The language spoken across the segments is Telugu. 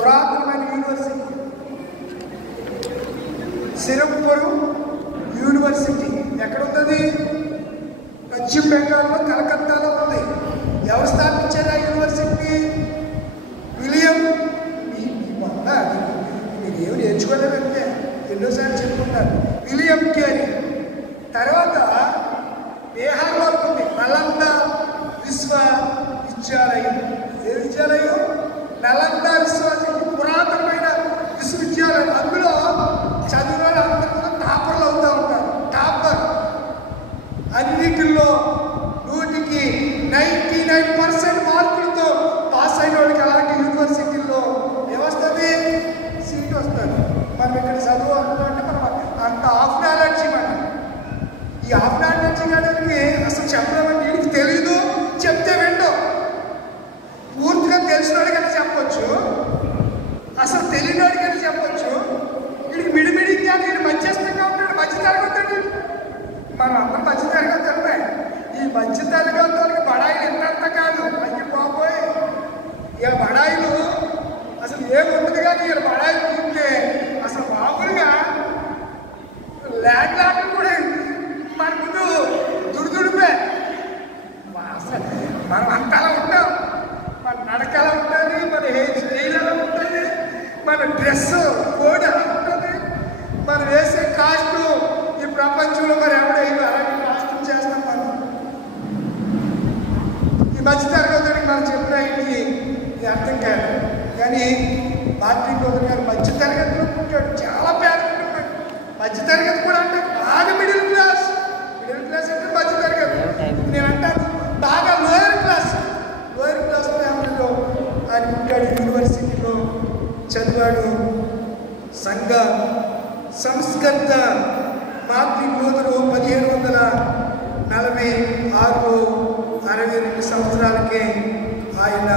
పురాతనమైన యూనివర్సిటీ సిరంపూర్ యూనివర్సిటీ ఎక్కడ ఉంది? పశ్చిమ బెంగాల్లో కలకత్తాలో ఉంది. ఎవరు స్థాపించారు ఆ యూనివర్సిటీ? విలియం. మీరు ఏమి నేర్చుకోలేదంటే ఎన్నోసార్లు చెప్పుకుంటారు. William Carey. తర్వాత బీహార్లో ఉంది నలందా విశ్వవిద్యాలయం. ఏ విద్యాలయం? నలందా విశ్వవిద్యాలయం. పురాతనమైన విశ్వవిద్యాలయం. అందులో చదివిన వాళ్ళందరూ కూడా టాపర్లు అవుతూ ఉంటారు. టాపర్ అన్నిటిలో 100కి 99% మార్కులతో పాస్ అయిన వాళ్ళకి అలాంటి యూనివర్సిటీల్లో ఏమొస్తుంది? సీట్ వస్తుంది. మనం ఇక్కడ చదువు అంటే మనం అంత హాఫ్ నాలెడ్జ్ ఇవ్వండి. ఈ హాఫ్ నాలెడ్జ్ ఇవ్వడానికి అసలు చెప్పలేమని వీడికి తెలీదు, చెప్తే విండో. పూర్తిగా తెలిసినోడికైనా చెప్పొచ్చు, అసలు తెలియనోడికైనా చెప్పొచ్చు. వీడికి మిడిమిడిగా నేను మధ్యస్థంగా ఉన్నాడు. మధ్య తరగతి మనం అందరం మధ్య తరగతి. ఈ మధ్య తరగతి వాళ్ళకి బడాయిలు ఎంత కాదు. అయ్యి బాబోయ్, ఇక బడాయిలు అసలు ఏముంటుంది కానీ ఇక్కడ బడాయిలు ఉంటే అసలు మామూలుగా ల్యాండ్ లాంటి కూడా మన ముందు దుడిపే. అసలు మనం అంతలా ఉంటాం. మన నడక ఎలా ఉంటుంది, మన హెయిర్ స్టైల్ ఎలా ఉంటుంది, మన డ్రెస్ కోడ్ ఎలా ఉంటుంది, మనం వేసే కాస్ట్యూమ్ ఈ ప్రపంచంలో మరి ఎవడైనా అలాంటి కాస్ట్యూమ్ చేస్తాం. మనం ఈ మధ్య తరగతి మనం చెప్పిన ఇది అర్థం కాదు. కానీ మార్టిన్ లూథర్ గారు మధ్య తరగతిలో పుట్టాడు. చాలా పేదకుంటున్నాడు. మధ్య తరగతి కూడా అంటే బాగా మిడిల్ క్లాస్. మిడిల్ క్లాస్ అంటే మధ్య తరగతి. నేను అంటాను బాగా లోయర్ క్లాస్ ఫ్యామిలీలో ఆయన పుట్టాడు. యూనివర్సిటీలో చదివాడు. సంఘ సంస్కర్త మార్టిన్ లూథర్ 1746లో 62 సంవత్సరాలకే ఆయన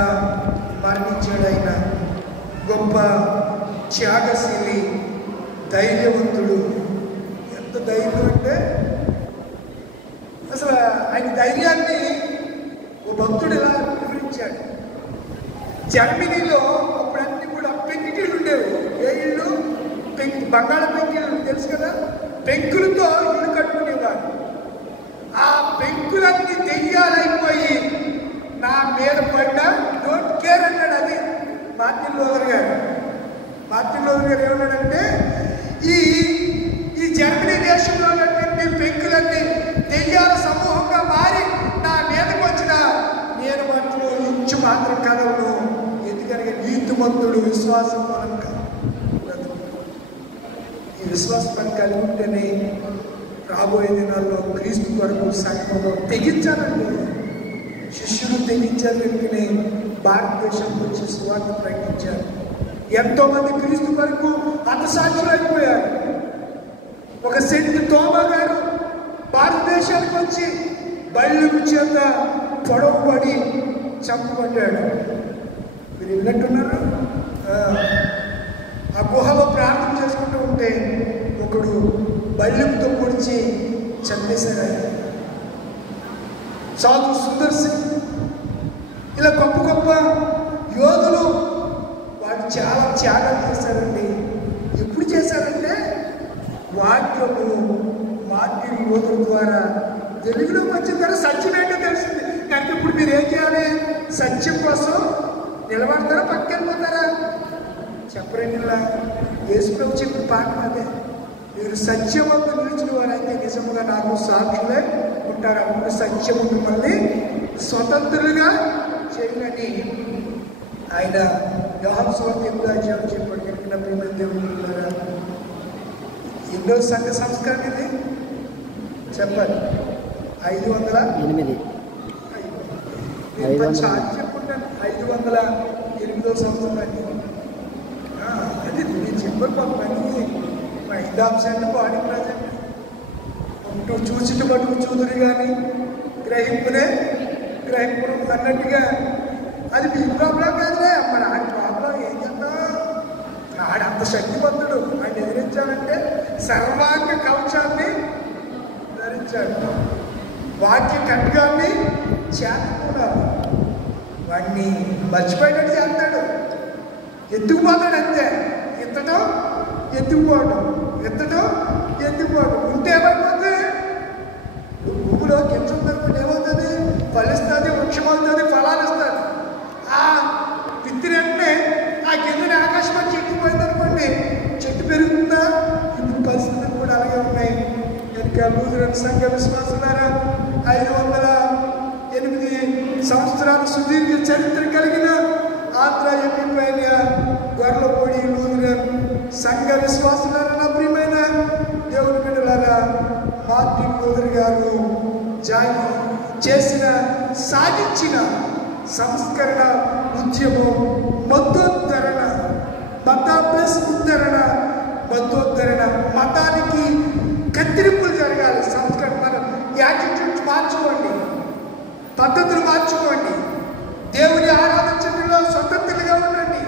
మరణించాడు. ఆయన గొప్ప త్యాగశీలి, ధైర్యవంతుడు. ఎంత ధైర్యం అంటే అసలు ఆయన ధైర్యాన్ని ఓ భక్తుడు ఇలా వివరించాడు. జర్మనీలో అప్పుడన్నీ కూడా పెంకిటిళ్ళు ఉండేవి. ఏ ఇళ్ళు? బంగాళ పెంకిళ్ళు తెలుసు కదా. పెంకులతో ఇల్లు కట్టుకునేవారు. ఆ పెంకులన్నీ దెయ్యాలైపోయి నా మీద పడ్డా డోంట్ కేర్ అన్నాడు. అది మార్టిన్ లూథర్ గారు. మార్టిన్ లూథర్ గారు ఏమన్నాడంటే ఈ జర్మనీ దేశంలో ఉన్నటువంటి పెంకులన్నీ దెయ్యాల సమూహంగా మారి నా మీదకి వచ్చిన నేను మాత్రం ఇంచు మాత్రం కదలను. ఎందుకనగా నీతిమంతుడు విశ్వాసం మనం ఈ విశ్వాసం మనం కలిగి ఉంటేనే రాబోయే దినాల్లో క్రీస్తు కొరకు సంఘంలో తెగించాలండి. శిష్యులు తెగించాలంటేనే భారతదేశంలో వచ్చి సువార్త ప్రకటించారు. ఎంతోమంది క్రీస్తు కొరకు హతసాక్షులు అయిపోయారు. ఒక సెంట్ తోమా గారు భారతదేశానికి వచ్చి బయలుకు చేత పొడవుపడి చంపబడ్డాడు. మీరు విన్నట్టున్నారు. ఆ గుహలో ప్రార్థన చేసుకుంటూ ఉంటే ఒకడు బళ్ళెంతో పొడిచి చంపేశాడు. సాధు సుందర్ సింగ్ ఇలా గొప్ప గొప్ప యోధులు వాడు చాలా త్యాగాలు చేశారండి. ఎప్పుడు చేశారంటే వాక్యము మార్టిన్ లూథర్ ద్వారా తెలుగులోకి వచ్చిన తర్వాత సత్యం ఏంటో తెలిసింది. కానీ ఇప్పుడు మీరు ఏం చేయాలి? సత్యం కోసం నిలబడతారా, పక్కకెళ్ళిపోతారా? చెప్పరండి. ఇలా యేసుప్రభు చెప్పిన పాఠం అదే. మీరు సత్యమందు నిలిచిన వారైతే నిజముగా నాకు సాక్షులే ఉంటారు. అప్పుడు సత్యము మిమ్మల్ని స్వతంత్రులుగా చేయనని ఆయన యోహాను సువార్త 8వ అధ్యాయంలో చెప్పాడు. కలిగిన ప్రేమ దేవుని ఎన్నో సంఘ సంస్కరణ ఇది చెప్పాలి. 508 చాలా చెప్పుకుంటాను. 508వ సంవత్సరాన్ని అది నేను చెప్పాను. కొంతమంది ఐదాంశాన్ని బాడీ ప్రజెంట్ ఉంటూ చూసిట్టు పట్టుకు చూదురు కానీ గ్రహింపునే గ్రహింపుడు అన్నట్టుగా అది మీ ప్రాబ్లం కాదులే. మన ఆడి ప్రాబ్లం ఏం చేద్దాం? ఆడంత శక్తివంతుడు. ఆయన ఎదిరించాలంటే సర్వాంగ కవచాన్ని ధరించాడు. వాక్య ఖడ్గాన్ని చేతకున్నాడు. వాడిని మర్చిపోయేటట్టు చేస్తాడు. ఎత్తుకుపోతాడు అంతే. ఎత్తటం ఎత్తుకుపోవడం, ఎత్తటం ఎత్తుకుపోవడం. ఉంటే ఏమైపోతుంది? భూమిలో గింజ ఉందనుకుంటే ఏమవుతుంది? ఫలిస్తుంది, వృక్షం అవుతుంది, ఫలాలు ఇస్తుంది. ఆ విత్తిన వెంటనే ఆ గింజని ఆకాశం వచ్చి ఎక్కిపోయింది అనుకోండి, చెట్టు పెరుగుతుందా? ఇప్పుడు పరిస్థితులు కూడా అలాగే ఉన్నాయి. ఇంకా లూథరన్ సంఘ విశ్వాసులారా, 508 సంవత్సరాలు సుదీర్ఘ చరిత్ర కలిగిన ఆంధ్ర ఎంపీపైన గొర్రెలపూడి లూథరన్ సంఘ విశ్వాసులారా, నా ప్రియమైన దేవుని బిడ్డలారా, మార్టిన్ లూథర్ గారు చేసిన సాధించిన సంస్కరణ ఉద్యమం మతోద్ధరణ, మత ప్లస్ ఉద్ధరణ, మతోద్ధరణ. మతానికి కత్తిరింపులు జరగాలి. సంస్కరణ, మనం యాటిట్యూడ్స్ మార్చుకోండి, పద్ధతులు మార్చుకోండి, దేవుని ఆరాధించడంలో స్వతంత్రులుగా ఉండండి,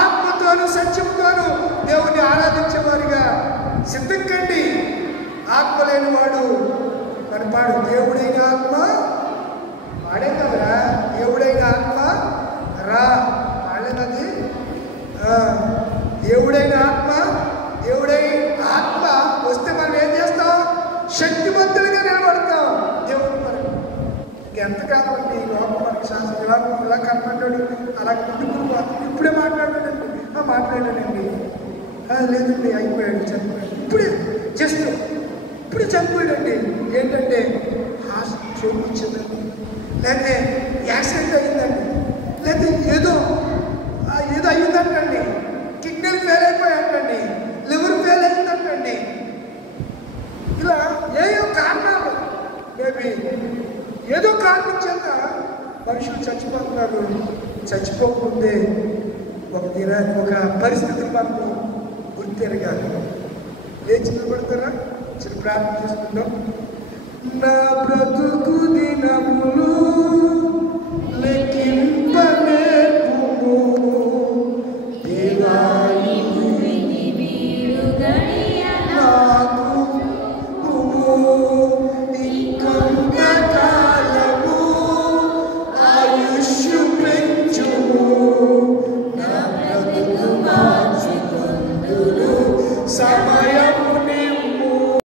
ఆత్మతోనూ సత్యంతోనూ దేవుని ఆరాధించేవారిగా సిద్ధం కండి. ఆత్మ లేని వాడు కనపాడు. దేవుడైన ఆత్మ వాడే కదరా, దేవుడైన ఆత్మ రా వాడేనది. దేవుడైన ఆత్మ, దేవుడైన ఆత్మ వస్తే మనం ఏం చేస్తాం? శక్తివంతులుగా నిలబడతాం. దేవుడు మనకు ఎంతకాలం అండి ఈ లోపల మనకి శాస్త్రం ఇలా కనపడ్డాడు, అలా ముందుకు ఇప్పుడే మాట్లాడాడండి, మాట్లాడాడండి, లేదండి అయిపోయాడు, చనిపోయాడు, ఇప్పుడే జస్ట్ ఇప్పుడే చనిపోయాడండి. ఏంటంటే స్ట్రోక్ వచ్చిందండి, లేకపోతే యాక్సిడెంట్ అయిందండి, లేకపోతే ఏదో అయ్యిందంటండి, కిడ్నీలు ఫెయిల్ అయిపోయాయంటండి, లివర్ ఫెయిల్ అయిందంటండి. ఇలా ఏయో కారణాలు, మేబీ ఏదో కారణం చేత మనుషులు చచ్చిపోతున్నారు. చచ్చిపోకముందే ఒక పరిస్థితిని మనకు గుర్తెరగాలి. లేచి నిలబడతారా? చిన్న ప్రార్థన చేసుకుంటాం. నా బ్రతుకు దినముల